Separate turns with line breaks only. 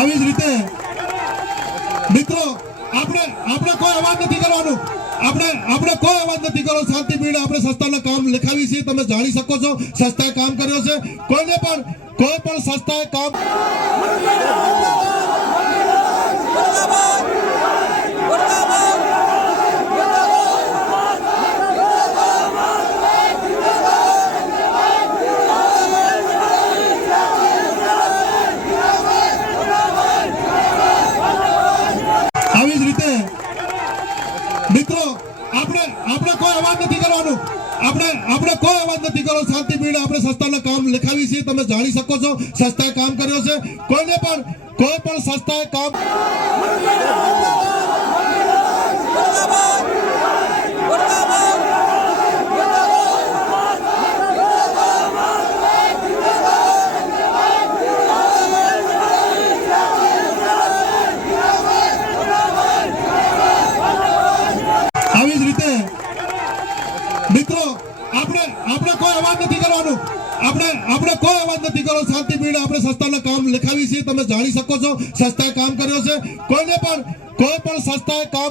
આવી જ રીતે. મિત્રો, આપણે આપણે કોઈ અવાજ નથી કરવાનું. આપણે આપણે કોઈ અવાજ નથી કરવાનો. શાંતિપૂર્ણ આપણે સંસ્થાના કામ લખાવી છીએ તમે જાણી શકો છો, સંસ્થાએ કામ કર્યો છે. કોઈને પણ, કોઈ પણ સંસ્થાએ કામ મિત્રો, આપણે આપણે કોઈ અવાજ નથી કરવાનું. આપણે આપણે કોઈ અવાજ નથી કરવાનો. શાંતિપૂર્ણ આપણે સંસ્થાના કામ લખાવી છીએ તમે જાણી શકો છો, સંસ્થાએ કામ કર્યો છે. કોઈને પણ, કોઈ પણ સંસ્થાએ કામ મિત્રો, આપણે આપણે કોઈ અવાજ નથી કરવાનું. આપણે આપણે કોઈ અવાજ નથી કરવાનો. શાંતિપૂર્ણ આપણે સંસ્થાના કામ લખાવી છીએ તમે જાણી શકો છો, સંસ્થાએ કામ કર્યો છે. કોઈને પણ, કોઈ પણ સંસ્થાએ કામ